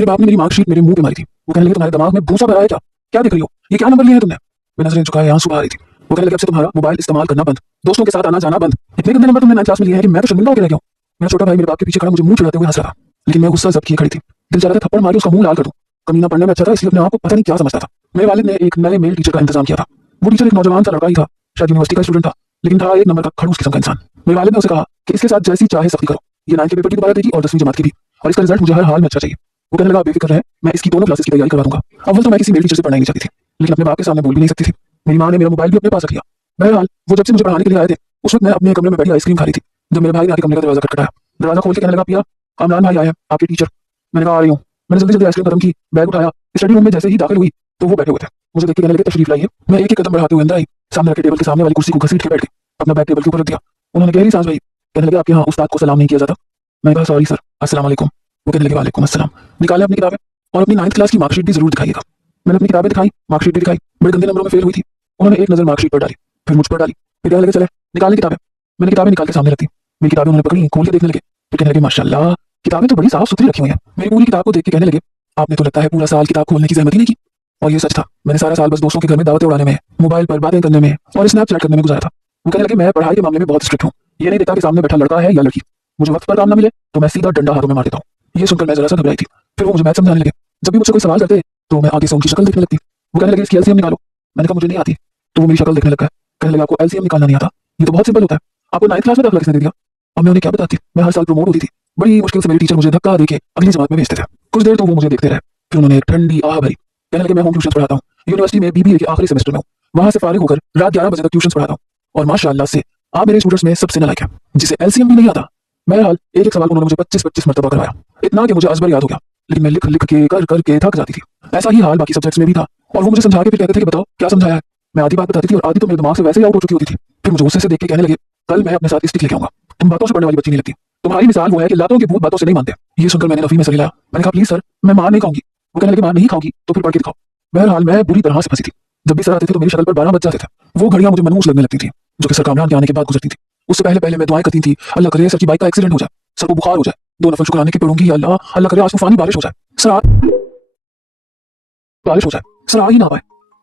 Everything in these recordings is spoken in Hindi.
मेरे बाप ने मेरी मार्कशीट मेरे मुंह पे मारी थी। वो कहने लगे तुम्हारे दिमाग में भूसा भरा है क्या देख रही हो, ये क्या नंबर लिया है तुमने। मैं नजरें झुकाए आंसू बहा रही थी। वो कहने लगे अब से तुम्हारा मोबाइल इस्तेमाल करना बंद, दोस्तों के साथ आना जाना बंद। इतने गंदे नंबर तुमने 9th क्लास में लिए हैं कि मैं तो शर्मिंदा होकर रह गया हूँ। मेरा छोटा भाई मेरे बाप के पीछे खड़ा मुझे मुंह चढ़ाते हुए हंस रहा था, लेकिन मैं गुस्सा जब्त किए खड़ी थी। दिल चाह रहा था थप्पड़ मार के उसका मुंह लाल कर दूं। कमीना पढ़ने में अच्छा था, इसलिए अपने आप को पता नहीं क्या समझता था। मेरे वालिद ने एक नए मेल टीचर का इंतजाम किया था। वो टीचर एक नौजवान सा लड़का ही था, शायद यूनिवर्सिटी का स्टूडेंट था, लेकिन था एक नंबर का खड़ूस किस्म का इंसान। मेरे वालिद ने उसे कहा कि इसके साथ जैसी चाहे सख्ती करो, ये 9th के पेपर की दोबारा देगी और 10वीं जमात की भी, और इसका रिजल्ट मुझे हर हाल में अच्छा चाहिए। वो कहने लगा बेफिक्र रहे, मैं इसकी दोनों क्लासेस की तैयारी करवा दूंगा। अव्वल तो मैं किसी मेल टीचर से पढ़ना ही नहीं चाहती थी, लेकिन अपने बाप के सामने बोल भी नहीं सकती थी। मेरी माँ ने मेरा मोबाइल भी अपने पास रख लिया। बहरहाल वो जब से मुझे पढ़ाने के लिए आए थे, उस वक्त मैं अपने कमरे में बैठी आइसक्रीम खा रही थी, जब मेरे भाई ने आके कमरे का दरवाजा खटखटाया। दरवाजा खोल के कहने लगा पिया, कामरान भाई आए हैं, आपके टीचर। मैंने कहा आ रही हूँ। मैंने जल्दी जल्दी आइसक्रीम खत्म की, बैग उठाया, स्टडी रूम में जैसे ही दाखिल हुई तो वो बैठे हुए थे। मुझे देख के कहने लगे तशरीफ लाइए। मैं एक एक कदम बढ़ाते हुए अंदर आई, सामने रखे टेबल के सामने वाली कुर्सी को घसीट के बैठ गई, अपना बैग टेबल के ऊपर रख दिया। उन्होंने गहरी सांस भरी, कहने लगे आपके यहाँ उस्ताद को सलाम नहीं किया जाता। मैंने कहा सॉरी सर, अस्सलाम वालेकुम। वो कहने लगे वालेकुम अस्सलाम। निकाले अपनी किताबें और अपनी 9th क्लास की मार्कशीट भी जरूर दिखाइएगा। मैंने अपनी किताबें दिखाई, मार्कशीट भी दिखाई, बड़े गंदे नंबरों में फेल हुई थी। उन्होंने एक नजर मार्कशीट पर डाली, फिर मुझ पर डाली, फिर कहने लगे चले निकालने किताबें। मैंने किताबें निकाल के सामने रखी, मेरी किताबें उन्होंने पकड़ी, खोल के देखने लगे, फिर कहने लगे माशाल्लाह किताबें तो बड़ी साफ सुथरी रखी हुई हैं। मेरी पूरी किताब को देख के कहने लगे आपने तो लगता है पूरा साल किताब खोलने की जहमत ही नहीं की। और ये सच था, मैंने सारा साल बस दोस्तों के घर में दावतें उड़ाने में, मोबाइल पर बातें करने में और स्नैपचैट करने में गुजारा था। वो कहने लगे मैं पढ़ाई के मामले में बहुत स्ट्रिक्ट हूँ, ये नहीं देखता कि सामने बैठा लड़का है या लड़की, मुझे वक्त पर काम न मिले तो मैं सीधा डंडा हाथों में मार देता हूँ। ये सुनकर मैं जरा सा घबराई थी। फिर वो मुझे मैथ समझाने लगे, जब भी मुझसे कोई सवाल करते तो मैं आगे से उनकी शक्ल देखने लगती। वो कहने लगे इसकी एलसीएम निकालो। मैंने कहा मुझे नहीं आती, तो वो मेरी शक्ल देखने लगा। कहने लगा आपको एलसीएम निकालना नहीं आता, ये तो बहुत सिंपल होता है, आपको 9th क्लास में दाखिला किसने दे दिया। अब मैं उन्हें क्या बताती, मैं हर साल प्रमोट होती थी, बड़ी मुश्किल से मेरे टीचर मुझे धक्का देके अगली जमात में भेजते थे। कुछ देर तो वो मुझे देखते रहे, फिर उन्होंने एक ठंडी आह भरी, कहने लगे मैं होम ट्यूशन पढ़ाता हूँ, यूनिवर्सिटी में बीबीए के आखिरी सेमेस्टर में हूँ, वहां से फारिग होकर रात 11 बजे तक ट्यूशन पढ़ाता हूँ, और माशाल्लाह से आप मेरे स्टूडेंट्स में सबसे नालायक हैं, जिसे एलसीएम भी नहीं आता। बहरहाल एक एक सवाल उन्होंने मुझे 25-25 मरतबा करवाया, इतना कि मुझे अजबर याद हो गया, लेकिन मैं लिख लिख के कर कर के थक जाती थी। ऐसा ही हाल बाकी सब्जेक्ट्स में भी था, और वो मुझे समझा के फिर कहते थे कि बताओ क्या समझाया है। मैं आधी बात बताती थी और आधी तो मेरे दिमाग से वैसे ही आउट हो चुकी होती थी। फिर मुझे गुस्से से देख के कहने लगे कल मैं अपने साथ स्टिक लेके आऊंगा, तुम बातों से पढ़ने वाली बच्ची नहीं लगती, तुम्हारी मिसाल वो है कि लातों के भूत बातों से नहीं मानते। ये सुनकर मैंने नफी में सर हिलाया। मैंने कहा प्लीज सर मैं मार नहीं खाऊंगी। वो कहने लगे मार नहीं खाओगी तो फिर पढ़ के दिखाओ। बहरहाल मैं बुरी तरह से फंसी थी। जब भी सर आते थे तो मेरी शक्ल पर 12 बज जाते थे। वो घड़ियां मुझे मनहूस लगने लगती थी, जो कि सर कामरान के आने के बाद गुजरती थी। उससे पहले पहले मैं दुआएं करती थी, अल्लाह करे सर की बाइक का एक्सीडेंट हो जाए, सर को बुखार हो जाए, 2 नफल शुक्राने के पढ़ूंगी, अल्लाह अल्लाह करे आज तूफानी बारिश हो जाए, सर बारिश हो जाए, सर आ ही ना पाए।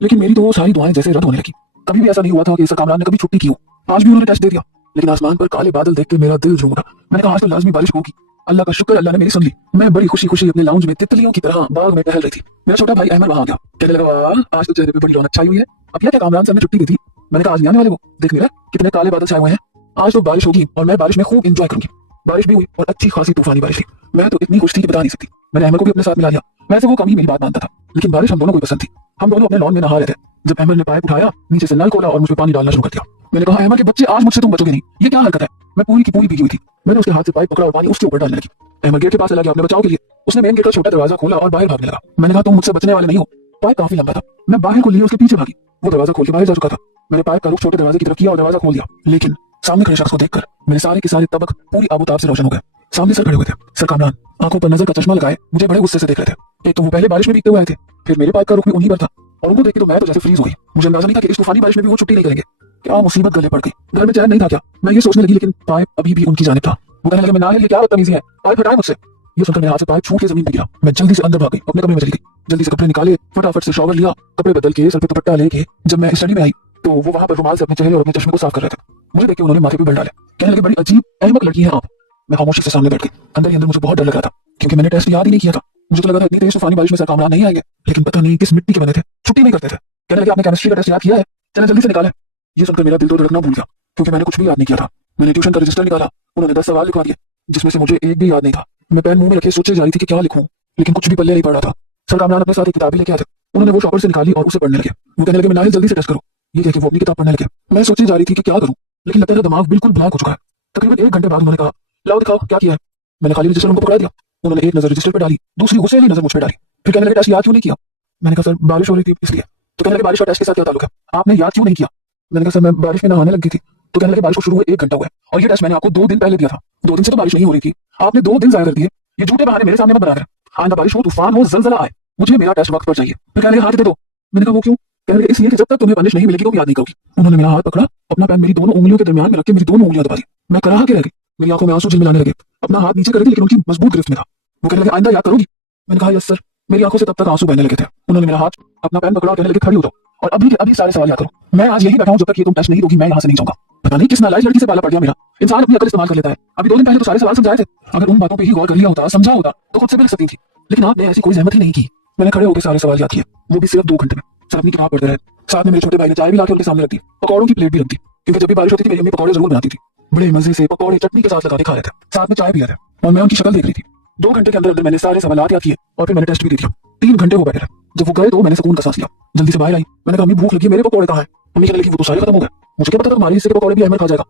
लेकिन मेरी तो वो सारी दुआएं जैसे रद्द होने लगी। कभी भी ऐसा नहीं हुआ था कि सर कामरान ने कभी छुट्टी की हो। आज भी उन्होंने टेस्ट दे दिया, लेकिन आसमान पर काले बादल देख के मेरा दिल झूम उठा। मैंने कहा आज तो लाजमी बारिश होगी। अल्लाह का शुक्र, अल्लाह ने मेरी सुन ली। मैं बड़ी खुशी खुशी अपने लाउंज में तितलियों की तरह बाग में टहल रही थी। मेरा छोटा भाई अहमद वहां आ गया, कहने लगा वाह आज तो चेहरे पे बड़ी रौनक छाई हुई है, अब क्या कामरान सर ने छुट्टी दी थी। मैंने कहा आज नहीं आने वाले वो, देख मेरा कितने काले बादल छाए हुए हैं, आज तो बारिश होगी और मैं बारिश में खूब एंजॉय करूंगी। बारिश भी हुई और अच्छी खासी तूफानी बारिश थी। मैं तो इतनी खुश थी कि बता नहीं सकती। मैंने अहमद को भी अपने साथ मिला लिया। वैसे वो कम ही मेरी बात मानता था, लेकिन बारिश हम दोनों को पसंद थी। हम दोनों अपने लॉन में नहा रहे थे जब अहमद ने पाइप उठाया, नीचे से नल खोला और मुझ पे पानी डालना शुरू कर दिया। मैंने कहा अहमद के बच्चे आज मुझसे तुम बचोगे नहीं, ये क्या हरकत है। मैं पूरी की पूरी भीगी हुई थी। मैंने उसके हाथ से पाइप पकड़ा और पानी उसके ऊपर डालने लगी। अहमद गेट के पास चला गया अपने बचाव के लिए। उसने मेन गेट का छोटा दरवाजा खोला और बाहर भागने लगा। मैंने कहा तुम मुझसे बचने वाले नहीं हो। पाइप काफी लंबा था, मैं बाहर को लिए उसके पीछे भागी। वो दरवाजा खोल के बाहर जा चुका था। मैंने पाइप का रुख छोटे दरवाजे की तरफ किया और दरवाजा खोल दिया, लेकिन सामने खड़े शख्स को देखकर मेरे सारे के सारे तबक पूरी आबोताब से रोशन हो गए। सामने सर खड़े हुए थे, सर कामरान आंखों पर नजर का चश्मा लगाए मुझे बड़े गुस्से से देख रहे थे। एक तो वो पहले बारिश में भीगते हुए आए थे, फिर मेरे पाइप का रुख भी उन्हीं पर था, और उनको देख के तो मैं तो जैसे फ्रीज हो गई। मुझे अंदाजा नहीं था कि इस तूफानी बारिश में भी वो छुट्टी नहीं करेंगे। क्या मुसीबत गले पड़ गई, घर में चैन नहीं था क्या, मैं ये सोचने लगी, लेकिन पाइप अभी भी उनकी जानिब था। वो कहने लगे मैं ना ये क्या बदतमीजी है, पाइप हटाए मुझसे। ये सुनकर मेरे हाथ से पाइप छूट के जमीन पर गिरा। मैं जल्दी से अंदर भाग गई, अपने कमरे में चली गई। जल्दी से कपड़े निकाले, फटाफट से शॉवर लिया, कपड़े बदल के सर पे दुपट्टा लेके जब मैं स्टडी में आई तो वो वहां पर रुमाल से अपने चेहरे और अपने चश्मे को साफ कर रहे थे। मुझे देख के उन्होंने माथे पे बल डाले, कहने लगे बड़ी अजीब अहमक लड़की है आप। मैं खामोशी से सामने बैठ गई। अंदर ही अंदर मुझे बहुत डर लग रहा था, क्योंकि मैंने टेस्ट याद ही नहीं किया था। मुझे तो लगा था इतनी तेज तूफानी बारिश में सर कामरान नहीं आएंगे, लेकिन पता नहीं किस मिट्टी के बने थे, छुट्टी नहीं करते थे। कहने लगे आपने केमिस्ट्री का टेस्ट याद किया है, चले जल्दी से निकाले। ये सुनकर मेरा दिल तो धड़कना भूल गया, क्योंकि मैंने कुछ भी याद नहीं किया था। मैंने ट्यूशन का रजिस्टर निकाला, उन्होंने 10 सवाल लिखवा दिए, जिसमें से मुझे एक भी याद नहीं था। मैं पेन मुंह में रखे सोचे जा रही थी कि क्या लिखूं, लेकिन कुछ भी पल्ले नहीं पड़ रहा था। सर कामरान अपने साथ एक किताब लेके आए थे, उन्होंने वो शॉपर से निकाली और उसे पढ़ने लगे। वो कहने लगे नाहिल जल्दी से टेस्ट करो। ये कह के वो अपनी किताब पढ़ने लगे। मैं सोचे जा रही थी कि क्या करूं, लेकिन लगता है दिमाग बिल्कुल ब्लैंक हो चुका है। तकरीबन 1 घंटे बाद उन्होंने कहा लाओ दिखाओ क्या किया है। मैंने खाली रजिस्टर उनको पकड़ा दिया। उन्होंने एक नजर रजिस्टर पर डाली, दूसरी गुस्से वाली नजर मुझ पर डाली, फिर कहने लगे टेस्ट याद क्यों नहीं किया। मैंने कहा सर बारिश हो रही थी इसलिए। तो कहने लगे बारिश और टेस्ट के साथ क्या ताल्लुक है, आपने याद क्यों नहीं किया। मैंने कहा सर मैं बारिश में नहाने लगी थी। तो कहने लगे बारिश को शुरू हुए 1 घंटा हुआ है और ये टेस्ट मैंने आपको 2 दिन पहले दिया था। 2 दिन से तो बारिश नहीं हो रही थी, आपने 2 दिन जाया कर दिए। ये झूठे बहाने मेरे सामने मत बना कर। आइंदा बारिश हो, तूफान हो, जलजला आए, मुझे मेरा टेस्ट वक्त पर चाहिए। फिर कहने लगे हाथ दे दो। मैंने कहा वो क्यों। कहने लगे इसलिए कि जब तक तुम्हें पनिश नहीं मिलेगी तो याद नहीं करोगी। उन्होंने मेरा हाथ पकड़ा, अपना पेन मेरी दोनों उंगलियों के दरमियान में रख के मेरी दोनों उंगलियां दबा दी। मैं कराह के रह गई, मेरी आंखों में आंसू झिलमिलाने लगे। अपना हाथ नीचे कर रही थी, लेकिन उनकी मजबूत गिरफ्त में था। वो कहने लगे आइंदा याद करोगी। मैंने कहा यस सर। मेरी आंखों से तब तक आंसू बहने लगे थे। उन्होंने मेरा हाथ अपना पैन पकड़ा और कहने लगे खड़ी हो जाओ और अभी के अभी सारे सवाल याद करो। मैं आज यही बैठा हूँ, जब तक ये तुम टेस्ट नहीं दोगी मैं यहाँ से नहीं जाऊंगा। पता नहीं किस नालायक लड़की से पाला पड़ गया मेरा। इंसान अपनी अकल इस्तेमाल कर लेता है। अभी 2 दिन पहले तो सारे सवाल समझाए थे। अगर उन बातों पे ही गौर कर लिया होता, समझा होता तो खुद से भी लिख सकती थी, लेकिन आपने ऐसी कोई जहमत ही नहीं की। मैंने खड़े होकर सारे सवाल याद किए, वो भी सिर्फ 2 घंटे में। सर अपनी किताब पढ़ते रहे, साथ में मेरे छोटे भाई ने चाय भी लाके उनके सामने रख दी, पकौड़ों की प्लेट भी रख दी, क्योंकि जब भी बारिश होती थी मेरी अम्मी पकौड़े जरूर बनाती थी। बड़े मजे से पकौड़े चटनी के साथ लगा के खा रहे थे, साथ में चाय भी रहे और मैं उनकी शक्ल देख रही थी। 2 घंटे के अंदर अंदर मैंने सारे सवाल याद किए और फिर मैंने टेस्ट भी दे दिया। 3 घंटे वो बैठे रहे। जब वो गए तो मैंने सुकून का सांस लिया। जल्दी से बाहर आई। मैंने कहा अम्मी भूख लगी है, मेरे पकौड़े कहाँ हैं? अम्मी कहने लगी वो तो सारे खत्म हो गए। मुझे क्या पता था तुम्हारे हिस्से के पकौड़े भी अहमद खा जाएगा।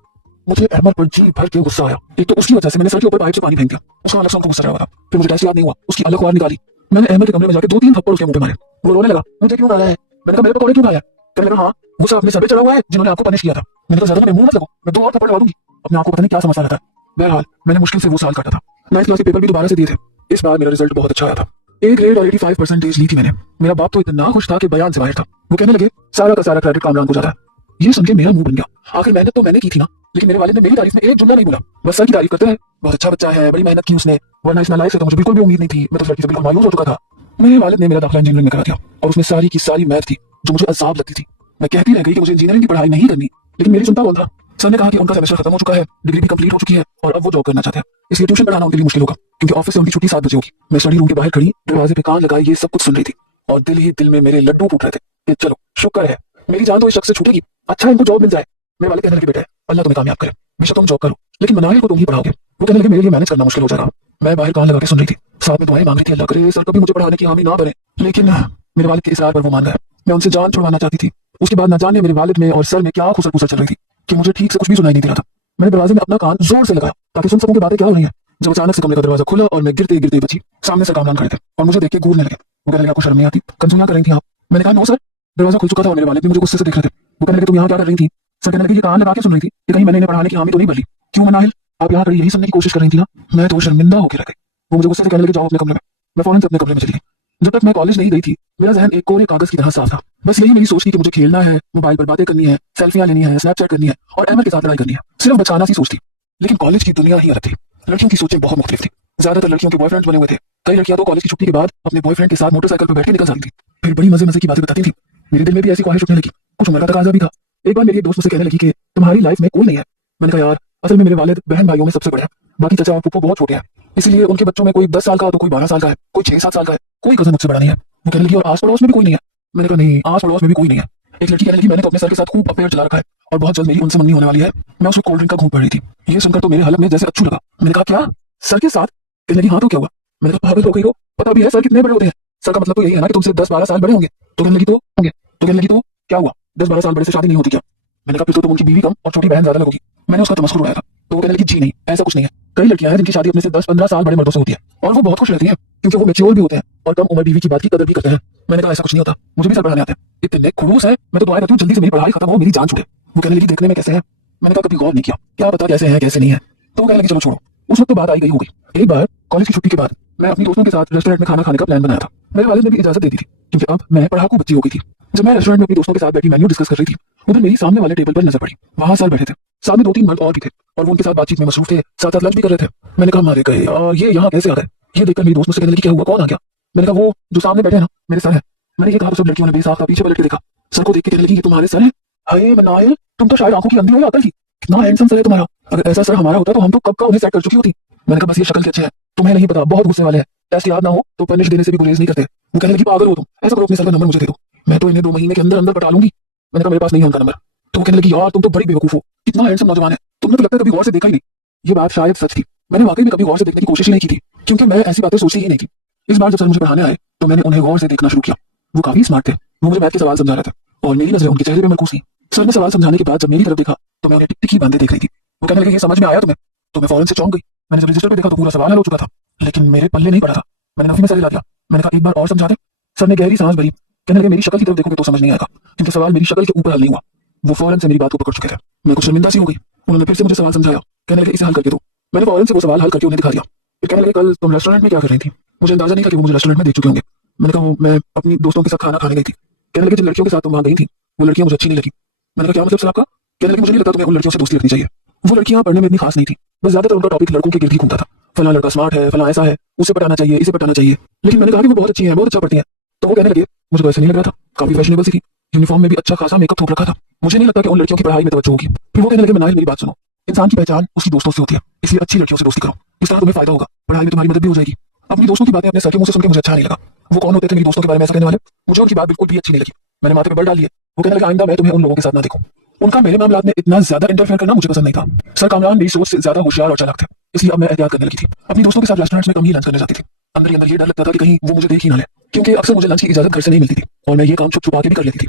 मुझे अहमद पर जी भर के गुस्सा आया। एक तो उसकी वजह से मैंने सर के ऊपर पाइप से पानी फेंक दिया, उसका अलग से उनको गुस्सा रहा था। फिर मुझे टेस्ट याद नहीं हुआ, उसकी अलग अखबार निकाली। मैंने अहमद के कमरे में जाकर 2-3 थप्पड़ उसके मुंह पे मारे। वो रोने लगा, मुझे क्यों मारा है? मैंने कहा मेरे पकौड़े क्यों खाया? कहने लगा हाँ वो सब अपने सर पे चढ़ा हुआ है जिन्होंने आपको पनिश किया था। मैंने कहा ज्यादा मेरे मुंह मत लगो, मैं 2 और थप्पड़ लगा दूंगी। अपने आप को पता नहीं क्या समझता रहता है। बहरहाल मैंने मुश्किल से वो साल काटा था। 9th क्लास के पेपर भी दोबारा से दिए थे। इस बार मेरा रिजल्ट बहुत अच्छा आया था। A ग्रेड और 85% ली थी मैंने। मेरा बाप तो इतना खुश था कि बयान से बाहर था। वो कहने लगे सारा का सारा क्रेडिट कामरान को जाता है। ये सुन के मेरा मुंह बन गया। आखिर मेहनत तो मैंने की थी ना, लेकिन मेरे वालिद ने मेरी तारीफ में एक जुमला नहीं बोला। बस सर की तारीफ करते रहे, बहुत अच्छा बच्चा है, बड़ी मेहनत की उसने, वरना इस नालायक से तो मुझे बिल्कुल भी उम्मीद नहीं थी। मैं तो लड़की से बिल्कुल मायूस हो चुका था। मेरे वालिद ने मेरा दाखिला इंजीनियरिंग में करा दिया और उसमें सारी की सारी मैथ थी जो मुझे अजाब लगती थी। मैं कहती रह गई कि मुझे इंजीनियरिंग की पढ़ाई नहीं करनी, लेकिन मेरी सुनता कौन था? सर ने कहा कि उनका सेमेस्टर खत्म हो चुका है, डिग्री भी कंप्लीट हो चुकी है और अब वो जॉब करना चाहते हैं, इसलिए ट्यूशन पढ़ाना उनके लिए मुश्किल होगा, क्योंकि ऑफिस से उनकी छुट्टी 7 बजे होगी। मैं स्टडी रूम के बाहर खड़ी दरवाजे पे कान लगाए ये सब कुछ सुन रही थी और दिल ही दिल में मेरे लड्डू फूट रहे थे कि चलो शुक्र है मेरी जान तो इस शख्स से छूटेगी, अच्छा इनको जॉब मिल जाए। मेरे वाले कहने लगे बेटा अल्लाह तुम्हें कामयाब करे, बेशक तुम जॉब करो, लेकिन मनाहिल को तुम ही पढ़ाओगे। वो कहने लगे मेरे लिए मैनेज करना मुश्किल हो जाएगा। मैं बाहर कान लगा के सुन रही थी, साथ में दुआएं मांग रही थी, अल्लाह करे सर कभी मुझे पढ़ाने की हामी ना बने। लेकिन मेरे वालिद के इसार पर वो मान गए। मैं उनसे जान छुड़वाना चाहती थी। उसके बाद ना जाने मेरे वालिद में और सर में क्या खुसर चल रही थी कि मुझे ठीक से कुछ भी सुनाई नहीं दे रहा था। मैंने दरवाजे में अपना कान जोर से लगाया ताकि सुन सकूं कि बातें क्या हो रही हैं। जब अचानक से कमरे का दरवाजा खुला और मैं गिरते गिरते बची। सामने से कामरान खड़े थे और मुझे देख के घूरने लगे। वो कहने लगे आपको शर्म नहीं आती, कंजूसियां कर रही थी आप? मैंने कहा नो सर। दरवाजा खुल चुका था और मेरे वालिद भी मुझे गुस्से से देख रहे थे। वो कहने लगे तुम यहाँ क्या कर रही थी? सर कहने लगे ये कान लगा के सुन रही थी कि कहीं मैंने इन्हें पढ़ाने की हामी तो नहीं भरी। क्यों मनाहिल आप यहाँ खड़ी यही सुनने की कोशिश कर रही थी ना? मैं तो शर्मिंदा होकर रह गई। वो मुझे गुस्से से कहने लगे जाओ अपने कमरे में। मैं फौरन से अपने कमरे में चली गई। जब तक मैं कॉलेज नहीं गई थी मेरा जहन एक कोरे कागज की तरह साफ था। बस यही मेरी सोच थी कि मुझे खेलना है, मोबाइल पर बातें करनी है, सेल्फियां लेनी है, स्नैपचैट करनी है और अहमद के साथ लड़ाई करनी है। सिर्फ बचकाना सी सोच थी। लेकिन कॉलेज की दुनिया ही अलग थी। लड़कियों की सोचें बहुत मुख्तलिफ थी। ज्यादातर लड़कियों के बॉयफ्रेंड्स बने हुए थे। कई लड़कियां तो कॉलेज की छुट्टी के बाद अपने बॉयफ्रेंड के साथ मोटरसाइकिल पर बैठ के निकल जाती थी, फिर बड़ी मजे मजे की बातें बताती थी। मेरे दिल में भी ऐसी ख्वाहिश उठने लगी। कुछ उम्र का तकाजा भी था। एक बार मेरी एक दोस्त मुझसे कहने लगी कि तुम्हारी लाइफ में कोई नहीं है। मैंने कहा यार असल में मेरे वालिद बहन भाइयों में सबसे बड़े हैं, बाकी चाचा और फूफो बहुत छोटे हैं, इसलिए उनके बच्चों में कोई 10 साल का तो कोई 12 साल का है, कोई 6-7 साल का है, कोई कजन मुझसे बड़ा नहीं है। वो कहने लगी और आस पड़ोस में भी कोई नहीं है? मैंने कहा नहीं आस पड़ोस में भी कोई नहीं है। एक लड़की कहने लगी मैंने तो अपने सर के साथ खूब अफेयर चला रखा है और बहुत जल्द मेरी उनसे मंगनी होने वाली है। मैं उसको कोल्ड ड्रिंक का घूंट पड़ रही थी। ये सुनकर तो मेरे हलक में जैसे अच्छू लगा। मैंने कहा क्या सर के साथ? कहने लगी हाँ तो क्या हुआ? मैंने कहा पागल हो गई हो, पता भी है सर कितने बड़े होते हैं? सर का मतलब तो यही है ना कि तुमसे 10-12 साल बड़े होंगे। तो कहने लगी तो होंगे। तो कहने लगी तो क्या हुआ 10-12 साल बड़े से शादी नहीं होती क्या? मैंने कहा फिर तो तुम उनकी बीवी कम और छोटी बहन ज्यादा लगोगी। मैंने उसका तमस्कुर उड़ाया था। तो वो कहने लगी जी नहीं ऐसा कुछ नहीं है। कई लड़कियां हैं जिनकी शादी अपने से 10-15 साल बड़े मर्दों से होती है और वो बहुत खुश रहती हैं क्योंकि वो मैच्योर भी होते हैं और कम उम्र बीवी की बात की कदर भी करते हैं। मैंने कहा ऐसा कुछ नहीं होता, मुझे भी सर पढ़ाने आते हैं। इतने खुलूस है, मैं तो दुआएं करती हूँ जल्दी से मेरी पढ़ाई खत्म हो, मेरी जान छूटे। वो कहने लगी देखने में कैसे है? मैंने कहा कभी गौर नहीं किया, क्या पता कैसे है कैसे नहीं है। तो वो कहने लगी चलो छोड़ो, उस वक्त तो बात आई गई हो गई। एक बार कॉलेज की छुट्टी के बाद मैं अपनी दोस्तों के साथ रेस्टोरेंट में खाना खाने का प्लान बनाया था। मेरे वालिद ने भी इजाजत दे दी थी क्योंकि अब मैं पढ़ाकू बच्ची हो गई थी। जब मैं रेस्टोरेंट में अपनी दोस्तों के साथ बैठी मेन्यू डिस्कस कर रही थी, उधर मेरी सामने वाले टेबल पर नजर पड़ी। वहां सर बैठे थे, साथ में 2-3 मर्द और भी थे और वो उनके साथ बातचीत में मसरूफ थे, साथ साथ लंच भी कर रहे थे। मैंने कहा मारे गए और ये यहाँ कैसे आ गए? ये देखकर मेरी दोस्त मुझसे कहने लगी क्या हुआ, कौन आ गया? मैंने कहा वो जो सामने बैठे हैं ना मेरे सर है। मैंने ये कहा तो सब लड़कियों ने बेसाख्ता पीछे पलट के देखा। सर को देख के कहने लगी ये तुम्हारे सर है? हाय मनाइल तुम तो शायद आंखों की अंधी हो या अकल की, कितना हैंडसम सर है तुम्हारा। अगर ऐसा सर हमारा होता तो हम तो कब का उन्हें सेट कर चुकी होती। मैंने कहा बस ये शक्ल के अच्छे हैं, तुम्हें नहीं पता बहुत गुस्से वाले हैं, टेस्ट याद ना हो तो पनिश देने से भी गुरेज नहीं करते। वो कहने लगी पागल हो तुम, ऐसा करो अपने सर का नंबर मुझे दे दो, मैं तो इन्हें 2 महीने के अंदर अंदर पटा लूंगी। मैंने कहा मेरे पास नहीं है उनका नंबर। तो वो कहने लगी यार तुम तो बड़ी बेवकूफ हो, कितना हैंडसम नौजवान है, तुमने तो लगता है कभी गौर से देखा ही नहीं। ये बात शायद सच थी, मैंने वाकई में कभी गौर से देखने की कोशिश ही नहीं की थी क्योंकि मैं ऐसी बातें सोचती ही नहीं थी। इस बार जब सर मुझे पढ़ाने आए तो मैंने उन्हें गौर से देखना शुरू किया। वो काफी स्मार्ट थे, वो मुझे मैथ के सवाल समझा रहे थे और मेरी नजरें उनके चेहरे पे मरकूज थी। सर ने सवाल समझाने के बाद जब मेरी तरफ देखा तो मैं उन्हें टिक-टिक ही बांधे देख रही थी। वो कहने लगे ये समझ में आया तुम्हें? तो मैं फौरन से चौंक गई। मैंने जब रजिस्टर पे देखा तो पूरा सवाल हल हो चुका था, लेकिन मेरे पल्ले नहीं पड़ा था। मैंने नफी में सर हिला दिया। मैंने कहा एक बार और समझा दे। सर ने गहरी सांस भरी, कहने लगे मेरी शक्ल की तरफ देखोगे तो समझ नहीं आएगा क्योंकि सवाल मेरी शक्ल के ऊपर हल नहीं हुआ। वो फौरन से मेरी बात को पकड़ चुके थे। मैं कुछ शर्मिंदा सी हो गई। उन्होंने फिर से मुझे सवाल समझाया, कहने लगे इसे हल करके दो। मैंने फौरन से वो सवाल हल करके उन्हें दिखा दिया। फिर कहने लगे कल तुम रेस्टोरेंट में क्या कर रही थी? मुझे अंदाजा नहीं था कि वो मुझे रेस्टोरेंट में देख चुके होंगे। मैंने कहा मैं अपनी दोस्तों के साथ खाना खाने गई थी। कहने लगे जिन लड़कियों के साथ तुम वहां गई थी वो लड़कियां मुझे अच्छी नहीं लगी। मैंने कहा क्या मतलब सर आपका? कहने लगे मुझे नहीं लगता तुम्हें उन लड़कियों से दोस्ती रखनी चाहिए। वो लड़कियां पढ़ने में इतनी खास नहीं थी, बस ज्यादातर उनका टॉपिक लड़कों के गिर्द ही घूमता था फला लड़का स्मार्ट है, फला ऐसा है, उसे पटाना चाहिए, इसे पटाना चाहिए। लेकिन मैंने कहा कि वो बहुत अच्छी है, बहुत अच्छा पढ़ती है। तो वो कहने लगे मुझे तो ऐसा नहीं लग रहा था, काफी फैशनेबल सी थी, यूनिफॉर्म में भी अच्छा खासा मेकअप थोप रखा था, मुझे नहीं लगता कि उन लड़कियों की पढ़ाई में तवज्जो होगी। फिर वो कहने लगे मनाहिल मेरी बात सुनो, इंसान की पहचान उसकी दोस्तों से होती है, इसलिए अच्छी लड़कियों से दोस्ती करो, इस तरह तुम्हें फायदा होगा, पढ़ाई में तुम्हारी मदद भी हो जाएगी। अपनी दोस्तों की बातें अपने सर के मुंह से सुनकर मुझे अच्छा नहीं लगा। वो कौन होते थे मेरी दोस्तों के बारे में ऐसा कहने वाले? मुझे उनकी बात बिल्कुल भी अच्छी नहीं लगी, मैंने माथे पे बल डाल लिए। वो कहने लगा आइंदा मैं तुम्हें उन लोगों के साथ ना देखूं। उनका मेरे मामलात में इतना ज्यादा इंटरफेयर करना मुझे पसंद नहीं था। सर कामरान मेरी सोच से ज्यादा होशियार और चालाक थे, इसलिए अब मैं एहतियात करने लगी थी। अपनी दोस्तों के साथ रेस्टोरेंट्स में कम ही लंच करने जाती थी। अंदर ही अंदर ये डर लगता था कि कहीं वो मुझे देख ही ना ले, क्योंकि अक्सर मुझे लंच की इजाजत घर से नहीं मिलती थी और मैं ये काम छुप छुपा के भी कर लेती थी।